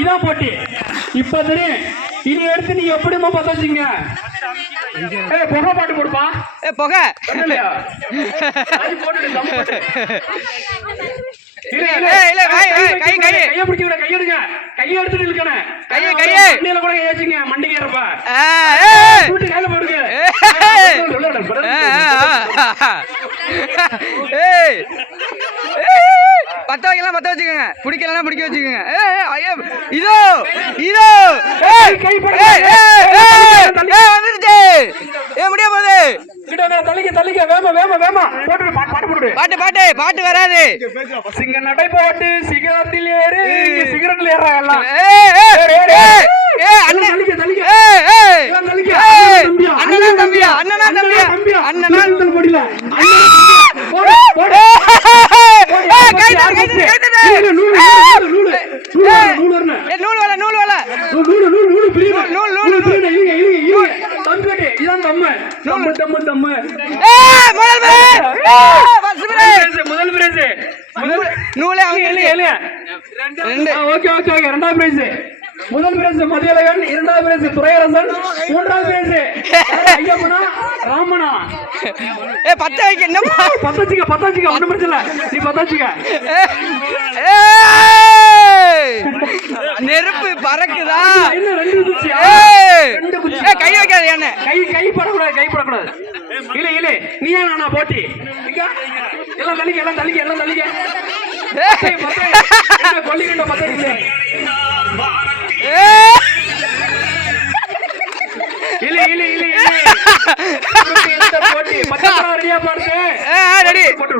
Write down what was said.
இதான் போட்டி. இப்ப தெரியும். இனி எடுத்து நீ எப்படிமா பத்த வச்சுங்க. புகை பாட்டு போடுப்பா. புகை இல்லையா அது போட்டு கையை பிடிக்க கையெடுங்க. கையை எடுத்துட்டு இருக்கணும். கையை கூட ஏச்சுங்க மண்டிக்கு ஏறப்பா. கையில போடுங்க. பத்த வைக்கலாம் பத்த வச்சுக்கோங்க. பிடிக்கலாம் பிடிக்க வச்சுக்கோங்க. இதோ இதோ வந்துருச்சு. முடிய போகுது. பாட்டு பாட்டு பாட்டு வராது. சிங்க நடை போட்டு சிகரத்தில் ஏறு. சிகரத்தில் ஏறாங்க அண்ணனா தம்பியா அண்ணனா தம்பியா அண்ணனா போடல. முதல் பிரைஸ் மதியழகன், இரண்டாவது பிரைஸ் துரையரசன், மூன்றாவது பிரைஸ் ஐயப்பனா ராமனா. பத்த வைக்க என்ன பத்தாச்சுக்க ஒன்றும் பிரச்சனை நீ பத்தாச்சுக்க. நெருப்பு பறக்குதா? ரெண்டு கை வைக்காது என்ன கை படக்கூடாது. இல்ல நீ ஏன் நானா போட்டி எல்லாம் தள்ளிக்க கொல்லிக்கண்ட பத்த போட்டி ரெடியா பாடுங்க. ரெடி போட்டு